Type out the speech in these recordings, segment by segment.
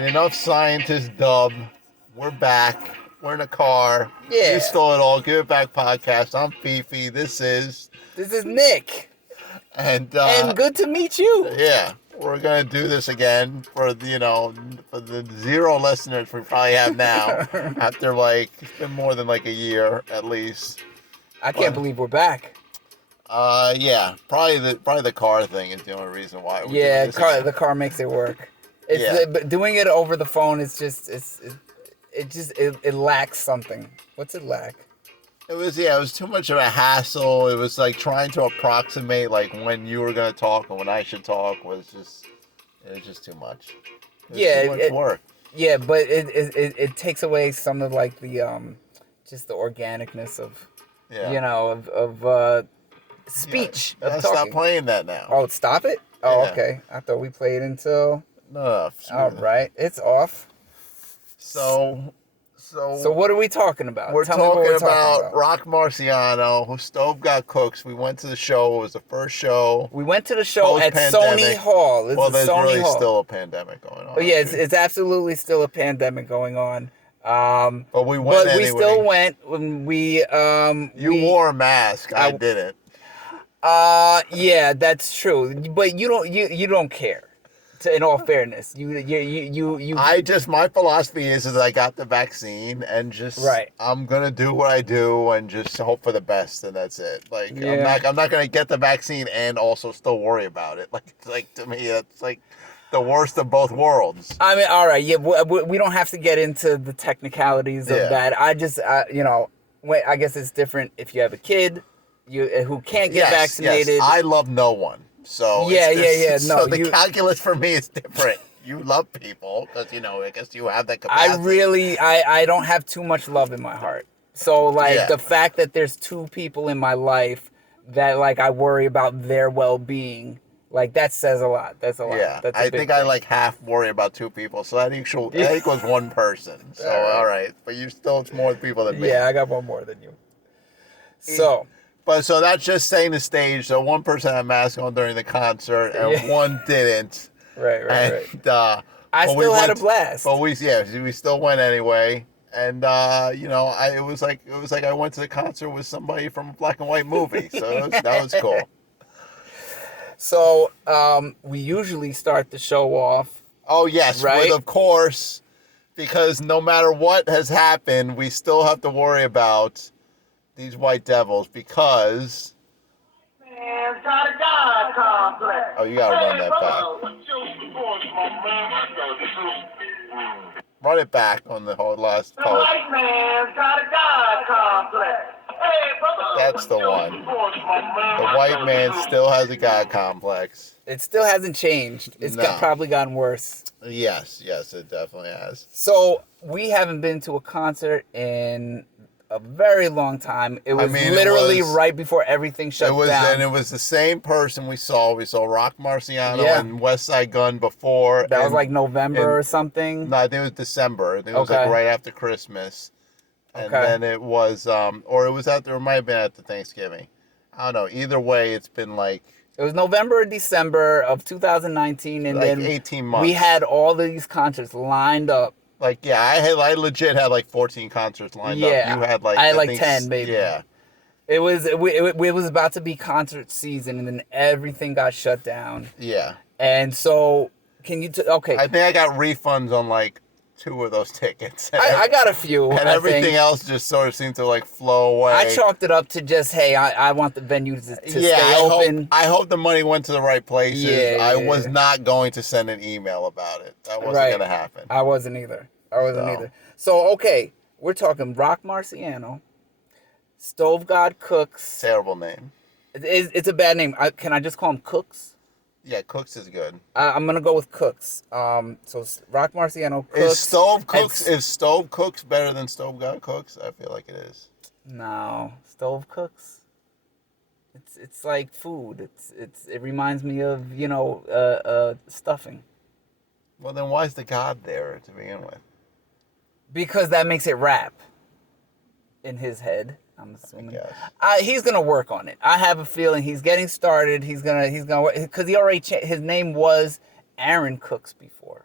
right, enough scientist dub. We're back. We're in a car. Yeah. You stole it all. Give it back podcast. I'm Fifi. This is Nick. and good to meet you. yeah, we're gonna do this again for the zero listeners we probably have now. After it's been more than a year at least. I can't believe we're back. Yeah, probably the car thing is the only reason why. The car makes it work. But doing it over the phone is just it lacks something. What's it lack? It was too much of a hassle. It was trying to approximate when you were gonna talk and when I should talk was just too much. Too much work. Yeah, but it takes away some of the just the organicness of speech. Yeah, of talking. stop playing that now. Oh, stop it? Oh, Yeah. okay. I thought we played until. No. All right, it's off. So what are we talking about? We're Tell me what talking we're about Rock Marciano, who Stove Got Cooks. We went to the show. It was the first show. We went to the show at Post-pandemic. Sony Hall. There's Sony really Hall. still a pandemic going on. Oh yeah, it's absolutely still a pandemic going on. But we went anyway. We still went when we You wore a mask. I didn't. Yeah, that's true. But you don't care. In all fairness, you. My philosophy is I got the vaccine and just right. I'm gonna do what I do and just hope for the best and that's it. I'm not gonna get the vaccine and also still worry about it. To me that's the worst of both worlds. I mean, all right, yeah, we don't have to get into the technicalities of that. I just I guess it's different if you have a kid who can't get vaccinated. Yes. I love no one. So yeah. No, so the calculus for me is different. You love people because I guess you have that capacity. I don't have too much love in my heart. So the fact that there's two people in my life that I worry about their well-being, that says a lot. That's a lot. Yeah, That's I think I half worry about two people. So that equals one person. So all right, but it's more people than me. Yeah, I got one more than you. So. So that's just setting the stage. So one person had a mask on during the concert, and one didn't. Right. I still had a blast. But we still went anyway, and it was like I went to the concert with somebody from a black and white movie. So that was cool. So we usually start the show off. Oh yes, right. With, of course, because no matter what has happened, we still have to worry about these white devils because. Man, got a God complex. Oh, you gotta run that back. Run it back on the whole last The post. white man's got a God complex. Hey, brother. That's the one. The white man still has a God complex. It still hasn't changed. It's probably gotten worse. Yes, it definitely has. So we haven't been to a concert in a very long time. It was literally right before everything shut down. And it was the same person we saw. We saw Rock Marciano and West Side Gun before. That was November or something? No, I think it was December. I think it was right after Christmas. And then it was, or it might have been after Thanksgiving. I don't know. Either way, it's been It was November or December of 2019. And then 18 months. We had all these concerts lined up. I legit had 14 concerts lined up. You had I had 10 maybe. Yeah. It was about to be concert season and then everything got shut down. Yeah. And so can you okay. I think I got refunds on 2 of those tickets. I got a few. And everything else just sort of seemed to flow away. I chalked it up to just, hey, I want the venue to stay open. I hope the money went to the right places. Yeah, I was not going to send an email about it. That wasn't going to happen. I wasn't either. So, okay, we're talking Rock Marciano, Stove God Cooks. Terrible name. It's a bad name. Can I just call him Cooks? Yeah, Cooks is good. I'm gonna go with Cooks. So Rock Marciano Cooks. Is Stove Cooks better than Stove God Cooks? I feel like it is. No, Stove Cooks. It's like food. It reminds me of stuffing. Well, then why is the God there to begin with? Because that makes it rap. In his head, I'm assuming. He's gonna work on it. I have a feeling he's getting started. He's gonna because he already his name was Aaron Cooks before.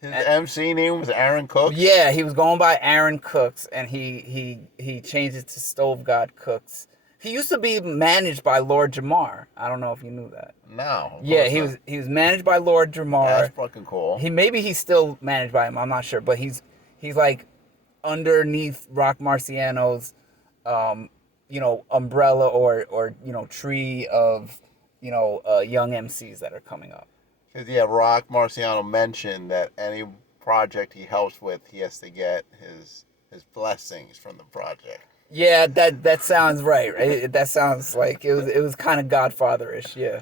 His MC name was Aaron Cooks? Yeah, he was going by Aaron Cooks, and he changed it to Stove God Cooks. He used to be managed by Lord Jamar. I don't know if you knew that. No. Yeah, he was managed by Lord Jamar. That's fucking cool. He's still managed by him. I'm not sure, but he's like underneath Rock Marciano's umbrella or tree of young MCs that are coming up. Because Rock Marciano mentioned that any project he helps with, he has to get his blessings from the project. Yeah, that sounds right? That sounds like it was kind of Godfather-ish, yeah.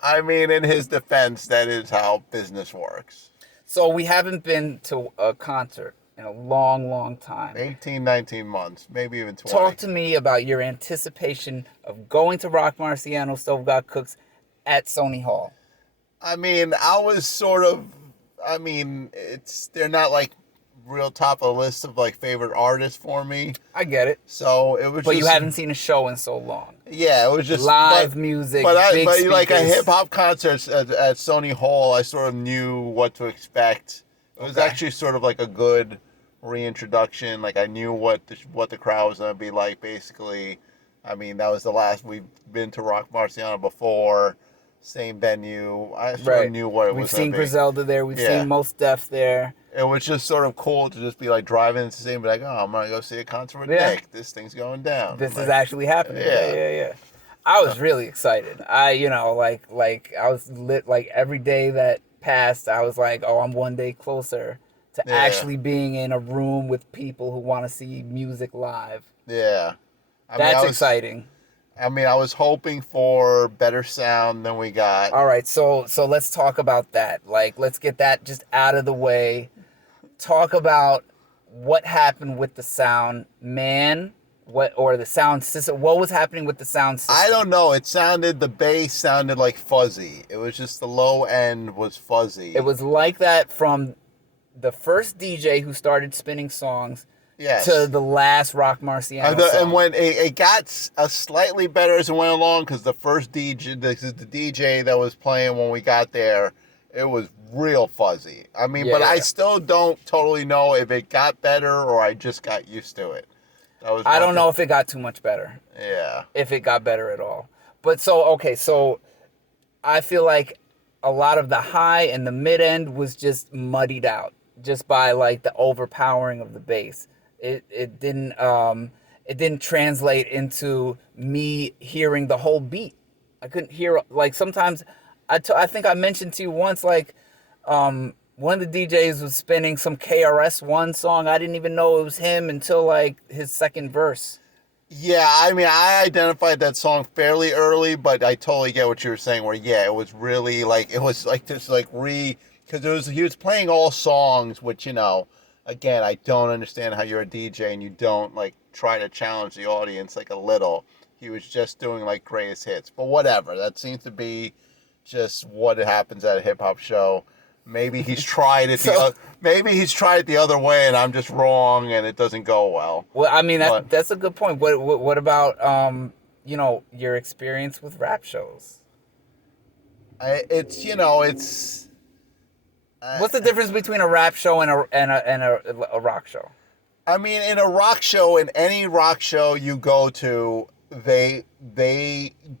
I mean, in his defense, that is how business works. So we haven't been to a concert in a long, long time. 18, 19 months, maybe even 20. Talk to me about your anticipation of going to Rock Marciano, Stove God Cooks at Sony Hall. I mean, they're not like real top of the list of like favorite artists for me. I get it. So it was But you haven't seen a show in so long. Yeah, it was just live music. But like a hip hop concert at Sony Hall, I sort of knew what to expect. It was actually sort of like a good reintroduction. Like I knew what the crowd was gonna be like. Basically, I mean that was the last we've been to Rock Marciano before. Same venue. I sort of knew what it was. We've seen Griselda there. We've seen Mos Def there. It was just sort of cool to just be like driving into the same, be like, oh, I'm gonna go see a concert with Nick. This thing's going down. This is actually happening. Yeah. I was really excited. I was lit. Like every day that passed, I was like, oh, I'm one day closer to actually being in a room with people who want to see music live. Yeah, That's exciting. I mean, I was hoping for better sound than we got. All right, so let's talk about that. Like, let's get that just out of the way. Talk about what happened with the sound, the sound system. What was happening with the sound system? I don't know. The bass sounded like fuzzy. It was just the low end was fuzzy. It was like that from the first DJ who started spinning songs. Yes. To the last Rock Marciano song. And when it got slightly better as it went along, because the first DJ, the DJ that was playing when we got there, it was real fuzzy. I mean, I still don't totally know if it got better or I just got used to it. I don't know if it got too much better. Yeah. If it got better at all. But so I feel like a lot of the high and the mid end was just muddied out just by like the overpowering of the bass. It didn't translate into me hearing the whole beat. I couldn't hear, like sometimes I think I mentioned to you once, like one of the DJs was spinning some KRS-One song. I didn't even know it was him until like his second verse. Yeah, I mean, I identified that song fairly early, but I totally get what you were saying. Where it was really like because he was playing all songs, which Again, I don't understand how you're a DJ and you don't like try to challenge the audience like a little. He was just doing like greatest hits, but whatever. That seems to be just what happens at a hip hop show. Maybe he's tried it. Maybe he's tried it the other way, and I'm just wrong, and it doesn't go well. Well, I mean that's a good point. What about your experience with rap shows? What's the difference between a rap show and a rock show? I mean, in a rock show, in any rock show you go to, they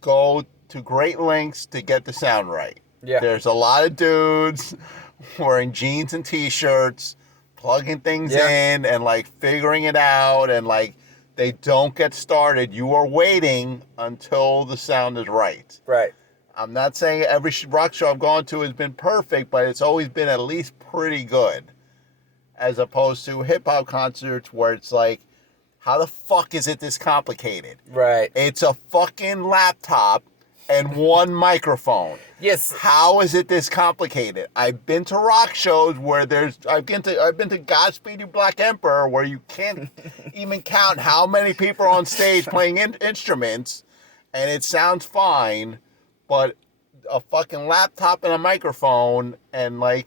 go to great lengths to get the sound right. Yeah. There's a lot of dudes wearing jeans and t-shirts, plugging things in and like figuring it out, and like they don't get started. You are waiting until the sound is right. Right. I'm not saying every rock show I've gone to has been perfect, but it's always been at least pretty good. As opposed to hip-hop concerts where it's like, how the fuck is it this complicated? Right. It's a fucking laptop and one microphone. Yes. How is it this complicated? I've been to rock shows where I've been to Godspeed You Black Emperor where you can't even count how many people are on stage playing instruments, and it sounds fine. But a fucking laptop and a microphone, and we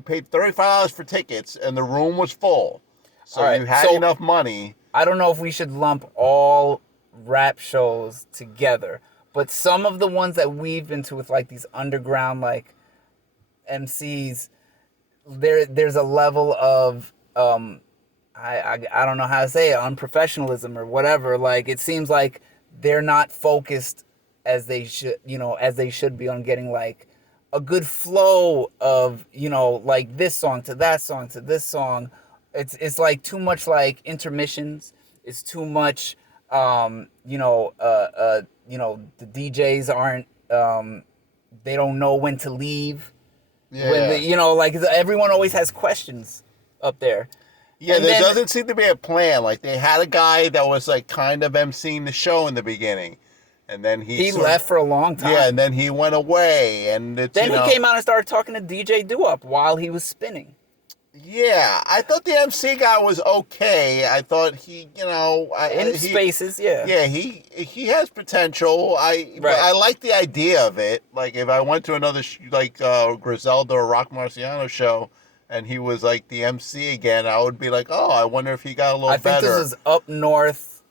paid $35 for tickets, and the room was full. So you had enough money. I don't know if we should lump all rap shows together, but some of the ones that we've been to with like these underground like MCs, there's a level of I don't know how to say it, unprofessionalism or whatever. Like it seems like they're not focused as they should, as they should be on getting like a good flow of, like this song to that song to this song. It's like too much like intermissions. It's too much the DJs aren't they don't know when to leave. Yeah. Like everyone always has questions up there. Yeah, And there then- doesn't seem to be a plan. Like they had a guy that was like kind of emceeing the show in the beginning, and then he left for a long time. Yeah, and then he went away, and it's, Then he came out and started talking to DJ Doo-Wop while he was spinning. Yeah, I thought the MC guy was okay. I thought he, Spaces, yeah. Yeah, he has potential. Right. I like the idea of it. Like if I went to another Griselda or Rock Marciano show, and he was like the MC again, I would be like, oh, I wonder if he got a little better. I think this is Up North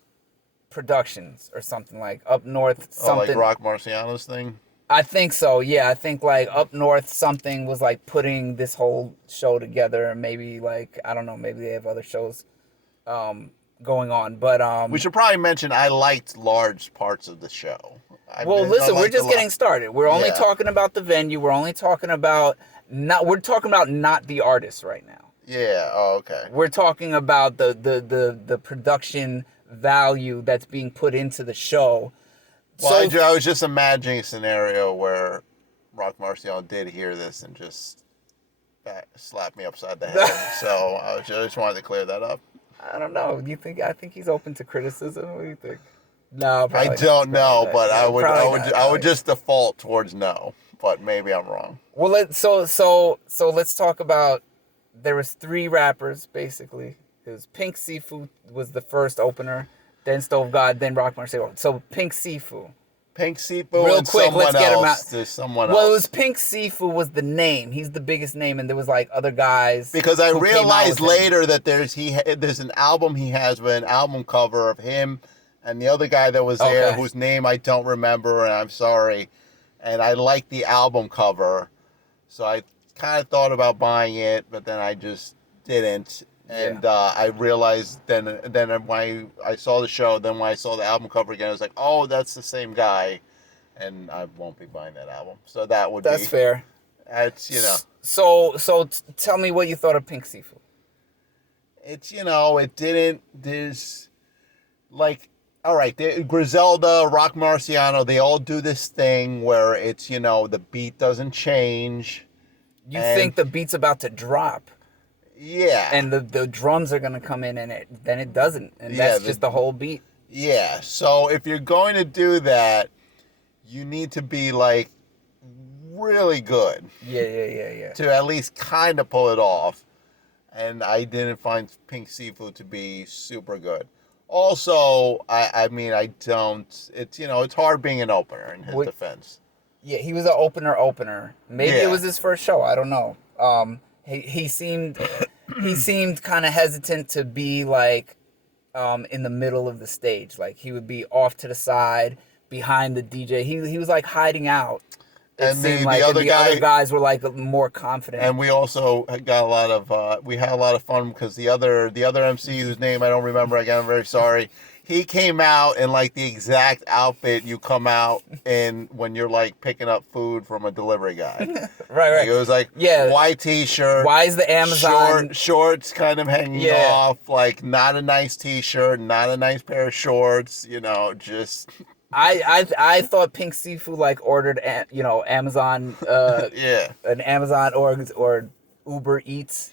Productions or something like Up North something. like Rock Marciano's thing. I think so. Yeah, I think like Up North something was like putting this whole show together. Maybe like I don't know. Maybe they have other shows going on. But we should probably mention I liked large parts of the show. Listen, we're just getting started. We're only Yeah. talking about the venue. We're only talking about We're talking about not the artist right now. Yeah. Oh, okay. We're talking about the production value that's being put into the show. Well, So I was just imagining a scenario where Rock Marciano did hear this and just slap me upside the head. So I just wanted to clear that up. I don't know. I think he's open to criticism. What do you think? No, I probably don't not. know, Probably but not. I would just default towards no. But maybe I'm wrong. Well, so let's talk about. There was 3 rappers basically. It was Pink Sifu was the first opener, then Stove God, then Rock Marciano. So Pink Sifu. Pink Sifu Real and quick, someone let's get him else. out. There's someone Well, it else. was Pink Sifu was the name. He's the biggest name, and there was like other guys. Because I who came out realized with him. later that there's an album he has with an album cover of him and the other guy that was there, Okay. whose name I don't remember, and I'm sorry. And I liked the album cover, so I kind of thought about buying it, but then I just didn't. And I realized then when I saw the show, then when I saw the album cover again, I was like, oh, that's the same guy, and I won't be buying that album. So that's fair. That's So tell me what you thought of Pink Sifu. it's it didn't. There's like. All right, Griselda, Rock Marciano, they all do this thing where it's, the beat doesn't change. You think the beat's about to drop, Yeah. and the drums are gonna come in, and then it doesn't, and that's just the whole beat. Yeah. So if you're going to do that, you need to be like really good Yeah. to at least kind of pull it off. And I didn't find Pink Seafood to be super good. Also, I mean, I don't. It's it's hard being an opener in his defense. Yeah, he was an opener. Maybe it Yeah. was his first show. I don't know. He seemed kind of hesitant to be like in the middle of the stage. Like he would be off to the side behind the DJ. He was like hiding out. It And seemed the like other the guy- other guys were like more confident. And we also got a lot of we had a lot of fun because the other MC whose name I don't remember again, I'm very sorry. He came out in like the exact outfit you come out in when you're like picking up food from a delivery guy. right. Like, it was like white t-shirt. Why is the Amazon shorts kind of hanging off, like not a nice t-shirt, not a nice pair of shorts, just I thought Pink Seafood like ordered Amazon an Amazon or Uber Eats.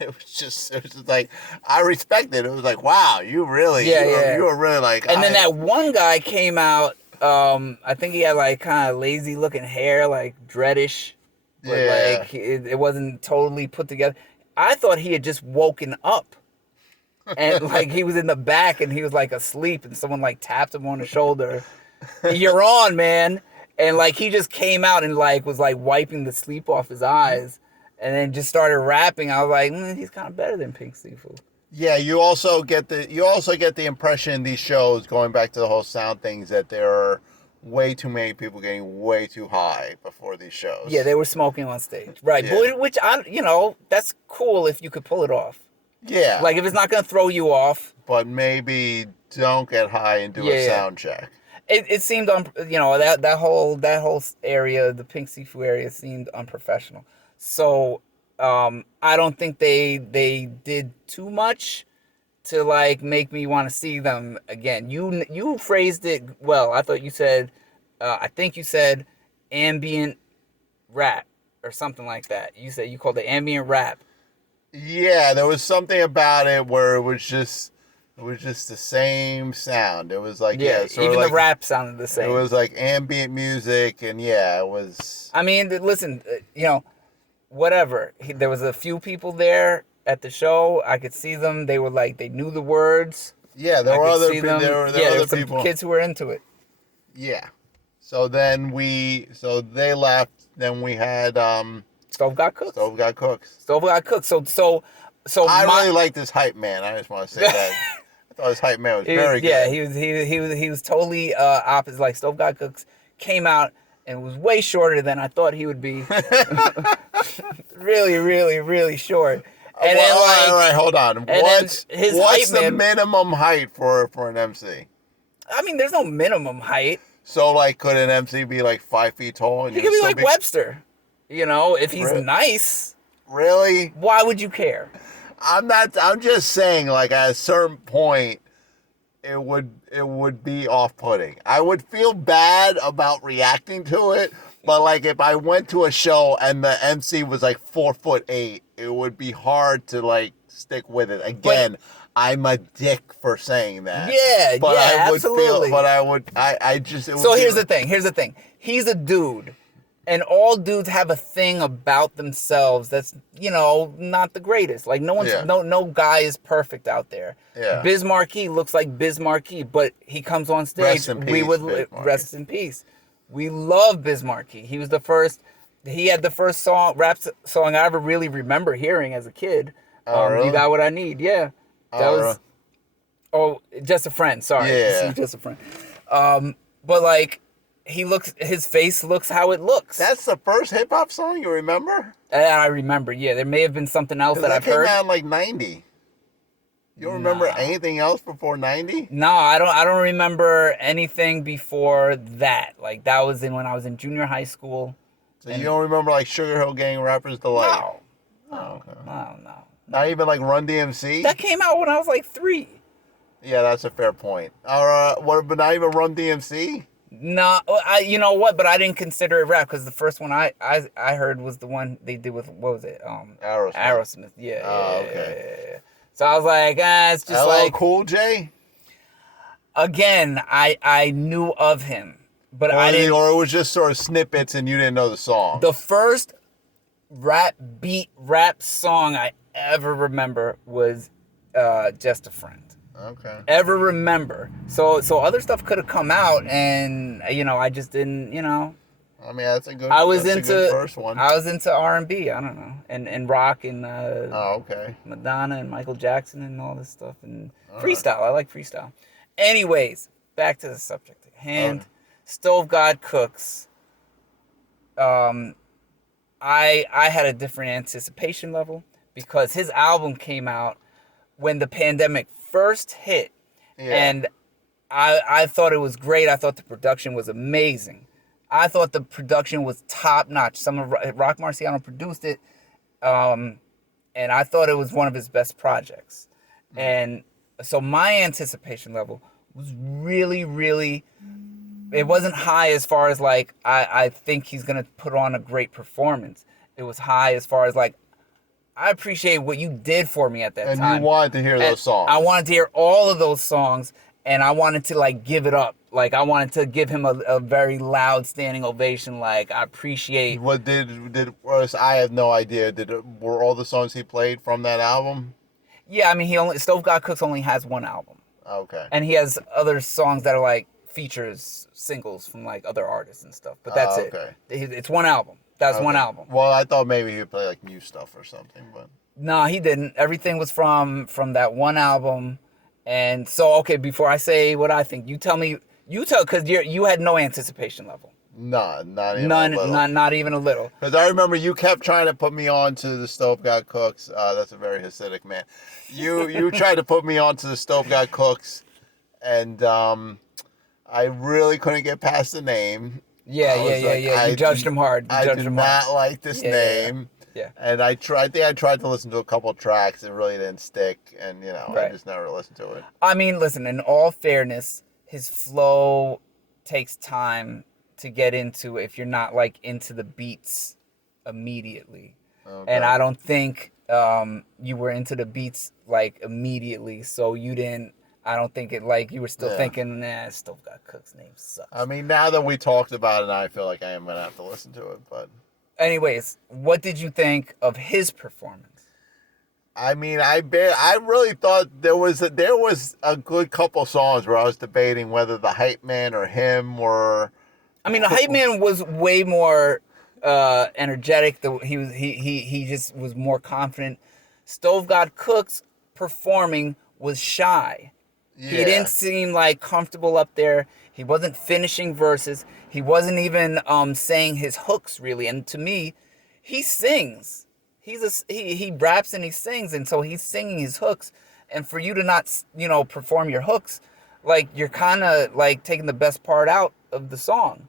It was just like I respect it. It was like, wow, you really you were really like. And then that one guy came out. I think he had like kind of lazy looking hair, like dreadish, but like it wasn't totally put together. I thought he had just woken up. And like he was in the back and he was like asleep and someone like tapped him on the shoulder. You're on, man. And like he just came out and like was like wiping the sleep off his eyes and then just started rapping. I was like, he's kind of better than Pink Seafood. Yeah, you also get the impression in these shows, going back to the whole sound things, that they're way too many people getting way too high before these shows. Yeah, they were smoking on stage. Right. Yeah. But which, that's cool if you could pull it off. Yeah. Like, if it's not going to throw you off. But maybe don't get high and do a sound check. It seemed, that whole area, the Pink Sifu area, seemed unprofessional. So, I don't think they did too much to like make me want to see them again. You phrased it well. I thought you said, I think you said ambient rap or something like that. You called it ambient rap. Yeah, there was something about it where it was just the same sound. It was like even the rap sounded the same. It was like ambient music, and it was. I mean, listen, whatever. There was a few people there at the show. I could see them. They were like, they knew the words. Yeah, there were other people. There were other some people. Kids who were into it. Yeah. So then they left. Then we had Stove Got Cooked. Stove Got Cooked. Stove Got Cooked. So I really like this hype man. I just want to say that. I thought this hype man was very good. Yeah, he was totally opposite. Like, Stove Got Cooked came out and was way shorter than I thought he would be. Really, really, really short. And then, all right, hold on. What's the man, minimum height for an MC? I mean, there's no minimum height. So, like, could an MC be like 5 feet tall? And he could be like Webster. If he's nice. Really? Why would you care? I'm just saying, like, at a certain point, it would be off-putting. I would feel bad about reacting to it, but like if I went to a show and the MC was like 4'8", it would be hard to like stick with it. Again, I'm a dick for saying that. Yeah, but I would absolutely. Here's the thing. He's a dude. And all dudes have a thing about themselves that's, not the greatest. Like, no guy is perfect out there. Yeah. Biz Markie looks like Biz Markie, but he comes on stage. Rest in peace, rest in peace. We love Biz Markie. He had the first rap song I ever really remember hearing as a kid. Really? You Got What I Need. Yeah. Just a Friend. Sorry. Yeah. Just a Friend. But like, his face looks how it looks. That's the first hip hop song you remember? I remember, yeah. There may have been something else that I've heard. That came out in like 90. You don't remember anything else before 90? No, I don't remember anything before that. Like, that was when I was in junior high school. So you don't remember like Sugar Hill Gang Rappers Delight? No. Oh, okay. No. Not even like Run DMC? That came out when I was like 3. Yeah, that's a fair point. But not even Run DMC? No, you know what? But I didn't consider it rap because the first one I heard was the one they did with, what was it? Aerosmith. Yeah. Okay. So I was like, it's just LL Cool J? Again, I knew of him, but I didn't. Or it was just sort of snippets and you didn't know the song. The first rap song I ever remember was Just a Friend. Okay. Ever remember. So other stuff could have come out and I just didn't, I mean, that's a good first one. I was into R&B, I don't know. And rock and okay. Madonna and Michael Jackson and all this stuff and freestyle. I like freestyle. Anyways, back to the subject at hand. Stove God Cooks. I had a different anticipation level because his album came out when the pandemic first hit, and I thought it was great. I thought the production was amazing. I thought the production was top notch. Some of Rock Marciano produced it, and I thought it was one of his best projects. And so my anticipation level was really, really. It wasn't high as far as like I think he's gonna put on a great performance. It was high as far as like, I appreciate what you did for me at that time. And you wanted to hear those songs. I wanted to hear all of those songs, and I wanted to, like, give it up. Like, I wanted to give him a very loud standing ovation. Like, I appreciate... What I have no idea. Were all the songs he played from that album? Yeah, I mean, Stove God Cooks only has one album. Okay. And he has other songs that are, like, features, singles from, like, other artists and stuff. But that's it. It's one album. That's one album. Well, I thought maybe he would play like new stuff or something, but no, he didn't. Everything was from that one album. And so, okay, before I say what I think, you tell me You tell, because you had no anticipation level. No, not even a None, little. not even a little. Because I remember you kept trying to put me on to the Stove God Cooks. That's a very Hasidic man. You tried to put me on to the Stove God Cooks, and I really couldn't get past the name. Yeah, I was like, yeah. You judged him hard. You I judged do him not hard. like this Yeah, name. Yeah. And I think I tried to listen to a couple tracks. It really didn't stick, and I Right. just never listened to it. I mean, listen, in all fairness, his flow takes time to get into if you're not like into the beats immediately. Okay. And I don't think you were into the beats like immediately, so you didn't. I don't think it like you were still thinking, nah, Stove God Cook's name sucks. I mean, now that we talked about it, I feel like I am gonna have to listen to it. But anyways, what did you think of his performance? I mean, I really thought there was a good couple songs where I was debating whether the hype man or him were. I mean, the hype man was way more energetic. He just was more confident. Stove God Cook's performing was shy. Yeah. He didn't seem like comfortable up there. He wasn't finishing verses. He wasn't even saying his hooks really. And to me, he sings. He raps and he sings, and so he's singing his hooks. And for you to not perform your hooks, like you're kind of like taking the best part out of the song.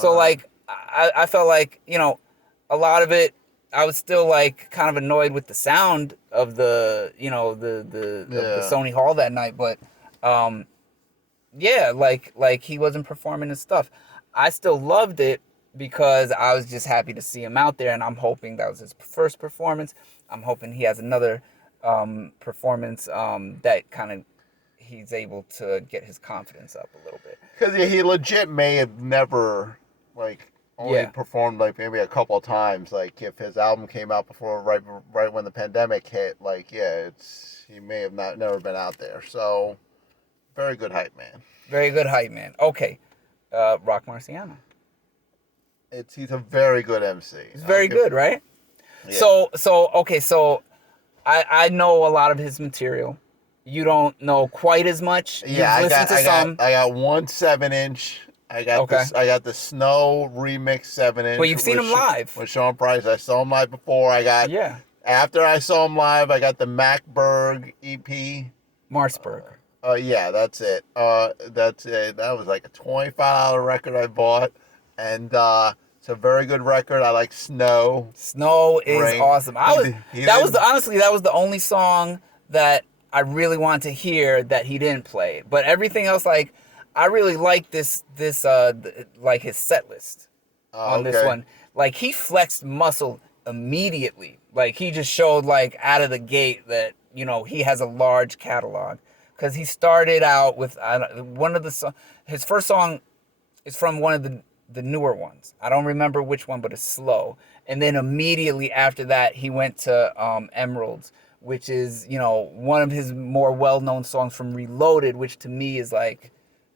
So like I felt like a lot of it. I was still like kind of annoyed with the sound of the of the Sony Hall that night, but yeah, like he wasn't performing his stuff. I still loved it because I was just happy to see him out there, and I'm hoping that was his first performance. I'm hoping he has another performance that kind of he's able to get his confidence up a little bit. Because he legit may have never only performed like maybe a couple of times. Like if his album came out before right when the pandemic hit, he may have never been out there. So very good hype man. Very good hype man. Okay, Rock Marciano. He's a very good MC. He's very good, right? Yeah. So I know a lot of his material. You don't know quite as much. Yeah, I got one 7-inch. I got the Snow remix 7-inch. But you've seen him live with Sean Price. I saw him live before. After I saw him live, I got the Macberg EP. Marsburg. Yeah, that's it. That's it. That was like a $25 record I bought, and it's a very good record. I like Snow. Snow is awesome. Honestly, that was the only song that I really wanted to hear that he didn't play. But everything else, like, I really like this like his set list on this one. Like, he flexed muscle immediately. Like, he just showed, like, out of the gate that, he has a large catalog. Because he started out with his first song is from one of the newer ones. I don't remember which one, but it's Slow. And then immediately after that, he went to Emeralds, which is, one of his more well-known songs from Reloaded, which to me is like,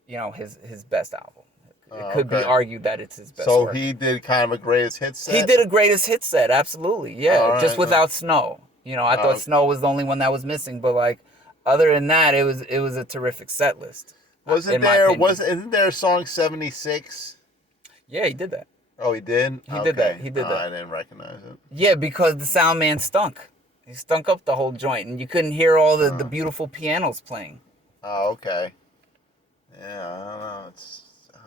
his best album. It could be argued that it's his best work. He did kind of a greatest hit set? He did a greatest hit set, absolutely. Yeah, just without Snow. I thought Snow was the only one that was missing, but like, other than that, it was a terrific set list. Isn't there a song 76? Yeah, he did that. Oh, he did? He did that. I didn't recognize it. Yeah, because the sound man stunk. He stunk up the whole joint, and you couldn't hear all the beautiful pianos playing. Oh, okay. Yeah, I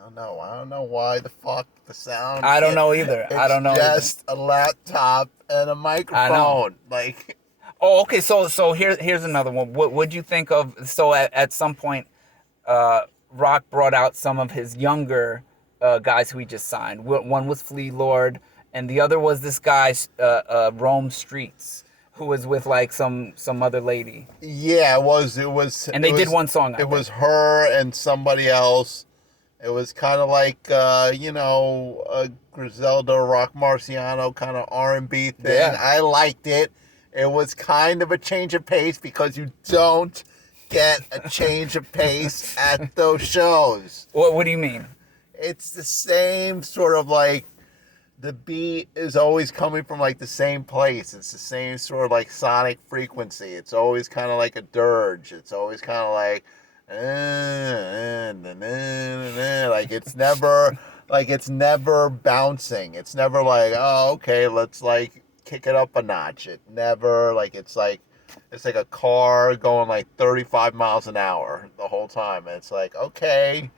don't know. I don't know why the fuck the sound. I don't know either. I don't know. Just a laptop and a microphone. Like. Oh, okay. So here's another one. What'd you think of? So at some point, Rock brought out some of his younger guys who he just signed. One was Flea Lord, and the other was this guy, Rome Streets, who was with like some other lady. Yeah, it was. And they did one song. It was her and somebody else. It was kind of like Griselda, Rock Marciano kind of R&B thing. Yeah. I liked it. It was kind of a change of pace because you don't get a change of pace at those shows. What do you mean? It's the same sort of like the beat is always coming from like the same place. It's the same sort of like sonic frequency. It's always kind of like a dirge. It's always kind of like, like it's never bouncing. It's never like, oh, okay, let's like kick it up a notch. It never like it's like a car going like 35 miles an hour the whole time. And it's like, okay,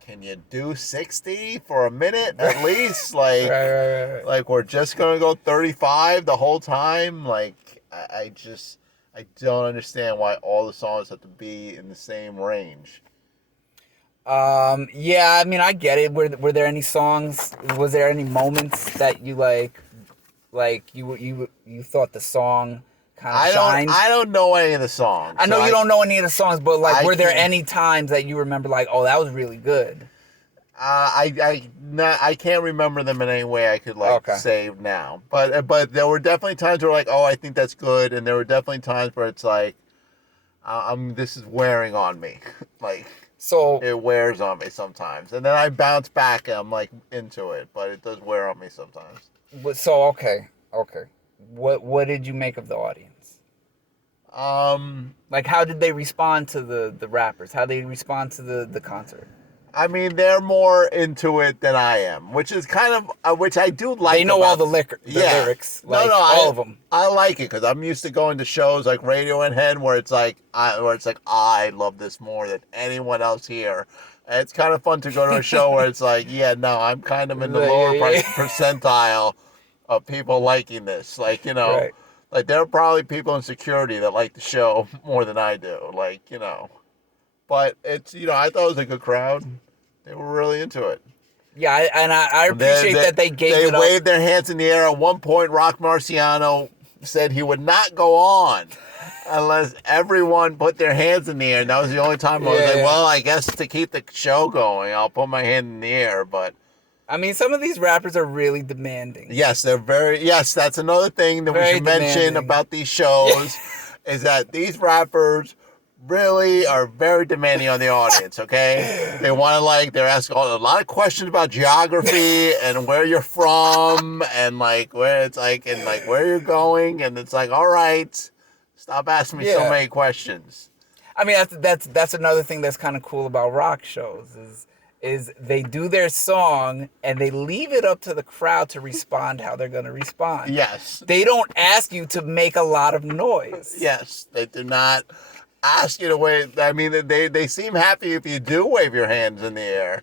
can you do 60 for a minute at least? Like, Right. like we're just gonna go 35 the whole time. Like, I don't understand why all the songs have to be in the same range. Yeah, I mean, I get it. Were there any songs? Was there any moments that you like you thought the song kind of shined? I don't know any of the songs. I know you don't know any of the songs, but like, were there can't- any times that you remember like, oh, that was really good? I can't remember them in any way I could like Okay. say now. But there were definitely times where like, oh, I think that's good, and there were definitely times where it's like, this is wearing on me, like. So It wears on me sometimes, and then I bounce back and I'm like into it, but it does wear on me sometimes. okay. What did you make of the audience? Like, how did they respond to the rappers? How did they respond to the concert? I mean, they're more into it than I am, which is kind of which I do like. They know about, all the lyrics, like all of them. I like it because I'm used to going to shows like Radiohead where it's like I love this more than anyone else here. And it's kind of fun to go to a show where it's like, yeah, no, I'm kind of in the lower percentile of people liking this. Like, you know, Right. like there are probably people in security that like the show more than I do. Like, you know, but it's, you know, I thought it was a good crowd. They were really into it. Yeah, I appreciate that they gave it up. They waved their hands in the air. At one point, Rock Marciano said he would not go on unless everyone put their hands in the air. And that was the only time I was like, well, I guess to keep the show going, I'll put my hand in the air. But I mean, some of these rappers are really demanding. yes, that's another thing that we should mention about these shows is that these rappers really are very demanding on the audience, okay? They want to, like, they're asking a lot of questions about geography and where you're from and, like, where it's like, and, like, where you're going. And it's like, all right, stop asking me so many questions. I mean, that's another thing that's kind of cool about rock shows is they do their song and they leave it up to the crowd to respond how they're going to respond. Yes. They don't ask you to make a lot of noise. Yes, they do not ask you to wave. I mean, they seem happy if you do wave your hands in the air,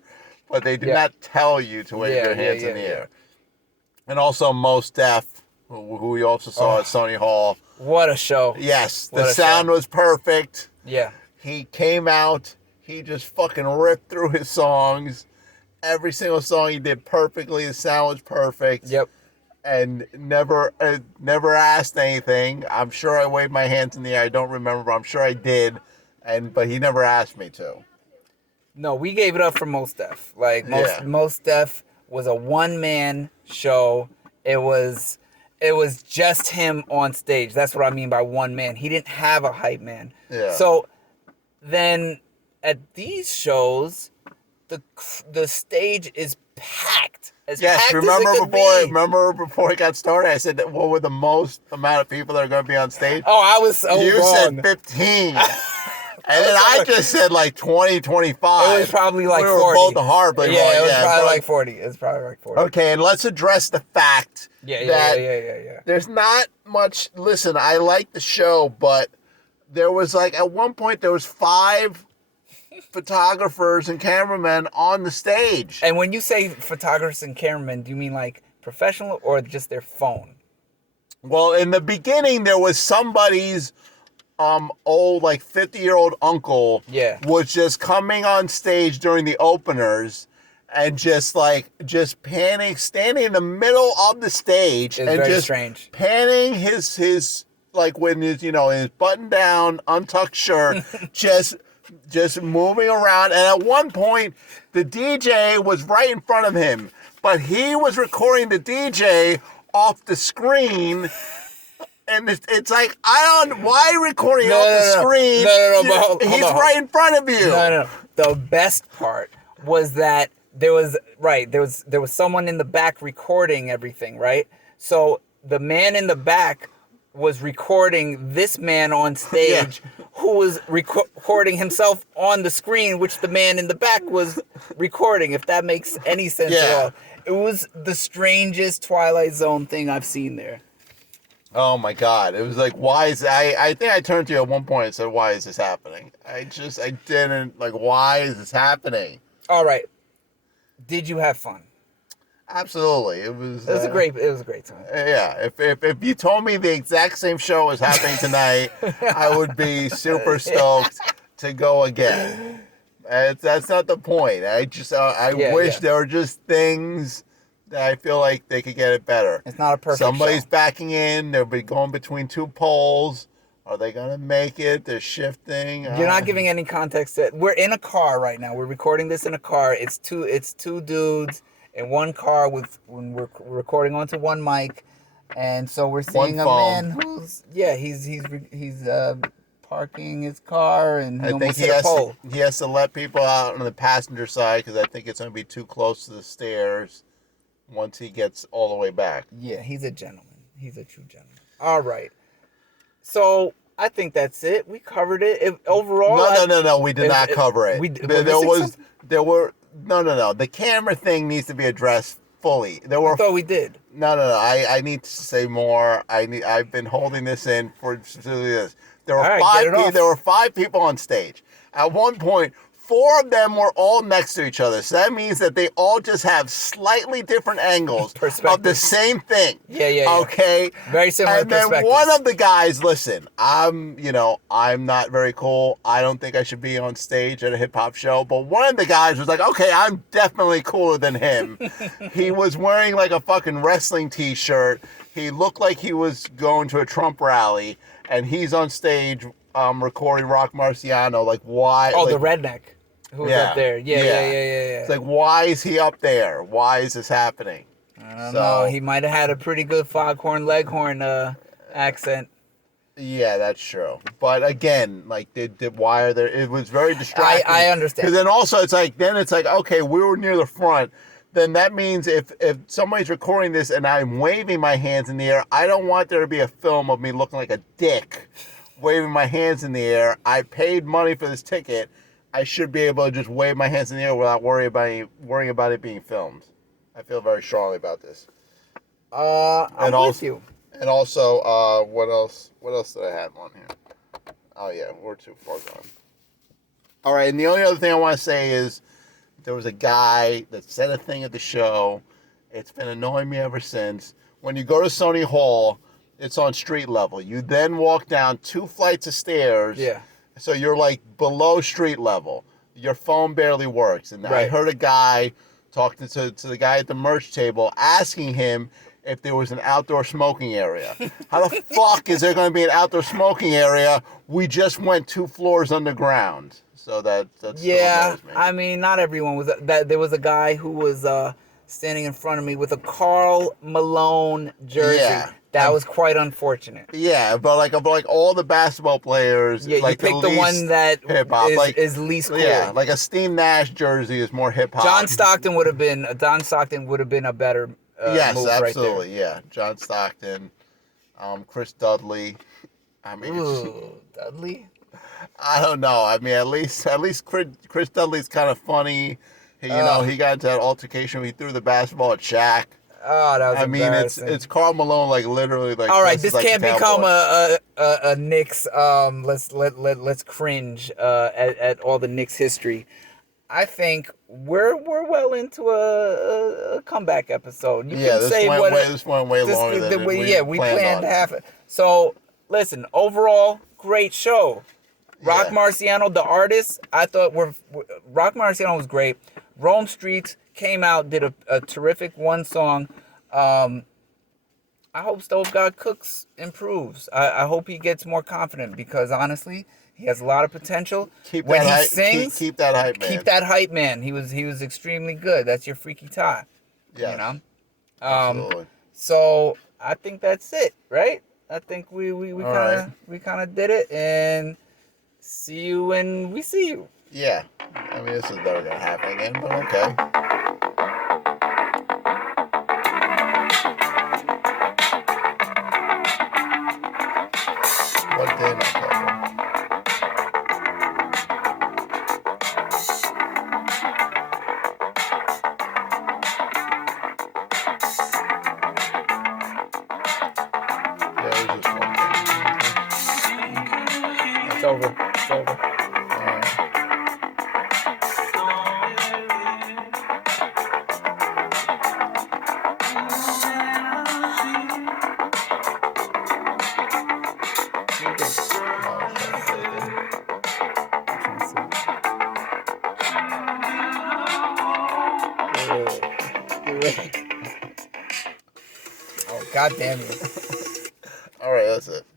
but they do not tell you to wave your hands in the air. And also Mos Def, who we also saw at Sony Hall. What a show. Yes, the sound was perfect. Yeah. He came out, he just fucking ripped through his songs. Every single song he did perfectly. The sound was perfect. Yep. And never asked anything. I'm sure I waved my hands in the air. I don't remember, but I'm sure I did. But he never asked me to. No, we gave it up for Mos Def. Like Mos Def was a one-man show. It was just him on stage. That's what I mean by one man. He didn't have a hype man. Yeah. So then at these shows, the stage is packed. Remember before it got started, I said that what were the most amount of people that are going to be on stage? Oh, I was so You wrong. said 15. And then I just said like 20, 25. It was probably like 40. We were both horribly wrong. It was probably like 40. It was probably like 40. Okay, and let's address the fact that there's not much. Listen, I like the show, but there was like at one point there was 5 photographers and cameramen on the stage. And when you say photographers and cameramen, do you mean like professional or just their phone? Well, in the beginning, there was somebody's old, like 50-year-old uncle was just coming on stage during the openers and just panning, standing in the middle of the stage and very just strange. Panning his like when his, you know, his button down, untucked shirt, just moving around. And at one point, the DJ was right in front of him, but he was recording the DJ off the screen. And it's like, why recording off the screen? No, he's right in front of you. No. The best part was that there was someone in the back recording everything, right? So the man in the back was recording this man on stage who was recording himself on the screen, which the man in the back was recording, if that makes any sense at all. It was the strangest Twilight Zone thing I've seen there. Oh my God! It was like, why is I think I turned to you at one point and said, "Why is this happening?" I didn't like. Why is this happening? All right. Did you have fun? Absolutely, it was. It was a great time. Yeah, if you told me the exact same show was happening tonight, I would be super stoked to go again. That's not the point. I wish there were just things that I feel like they could get it better. It's not a perfect Somebody's show. backing in. They'll be going between two poles. Are they gonna make it? They're shifting. You're not giving any context. We're in a car right now. We're recording this in a car. It's two dudes in one car when we're recording onto one mic, and so we're seeing a man who's he's parking his car and he almost hit a pole. He has to let people out on the passenger side because I think it's gonna be too close to the stairs once he gets all the way back. Yeah, he's a gentleman. He's a true gentleman. All right. So I think that's it. We covered it. Overall, No. We did not cover it. There were no. The camera thing needs to be addressed fully. I thought we did. No. I need to say more. I've been holding this in for this. There were 5 people on stage. At one point, 4 of them were all next to each other. So that means that they all just have slightly different angles of the same thing. Yeah. Okay? Very similar And then perspectives. one of the guys, listen, I'm not very cool. I don't think I should be on stage at a hip hop show. But one of the guys was like, okay, I'm definitely cooler than him. He was wearing like a fucking wrestling t-shirt. He looked like he was going to a Trump rally. And he's on stage recording Rock Marciano. Like, why? Oh, the redneck who was up there. Yeah. It's like, why is he up there? Why is this happening? I don't know. He might have had a pretty good Foghorn Leghorn accent. Yeah, that's true. But again, like, why are there? It was very distracting. I understand. Because then also it's like, okay, we were near the front. Then that means if somebody's recording this and I'm waving my hands in the air, I don't want there to be a film of me looking like a dick waving my hands in the air. I paid money for this ticket. I should be able to just wave my hands in the air without worrying about it being filmed. I feel very strongly about this. I'm with you. And also, what else? What else did I have on here? Oh yeah, we're too far gone. All right, and the only other thing I want to say is there was a guy that said a thing at the show. It's been annoying me ever since. When you go to Sony Hall, it's on street level. You then walk down 2 flights of stairs. Yeah. So you're like below street level. Your phone barely works. And I heard a guy talking to the guy at the merch table asking him if there was an outdoor smoking area. How the fuck is there going to be an outdoor smoking area? We just went 2 floors underground. So that's yeah. I mean, not everyone was. There was a guy who was standing in front of me with a Karl Malone jersey. Yeah. That was quite unfortunate. Yeah, but like all the basketball players, yeah, like you picked the one that is least cool. Yeah, like a Steve Nash jersey is more hip hop. John Stockton would have been a better. Yes, move absolutely. Right there. Yeah, John Stockton, Chris Dudley. I mean, Dudley. I don't know. I mean, at least Chris Dudley's kind of funny. He got into that altercation. He threw the basketball at Shaq. Oh, that was embarrassing. It's Karl Malone, like literally, like. All right, this can't become a Knicks. Let's cringe at all the Knicks history. I think we're well into a comeback episode. You can say this went way longer than we planned half it. So listen, overall, great show. Rock Marciano, the artist, I thought Rock Marciano was great. Rome Streets came out, did a terrific one song. I hope Stove God Cooks improves. I hope he gets more confident because honestly, he has a lot of potential. Keep that hype man. Keep that hype man. He was extremely good. That's your freaky tie. Yeah. You know? Absolutely. So I think that's it, right? I think we kind of did it, and see you when we see you. Yeah. I mean, this is never gonna happen again, but okay. over. It's over. Oh, God damn you. All right, that's it.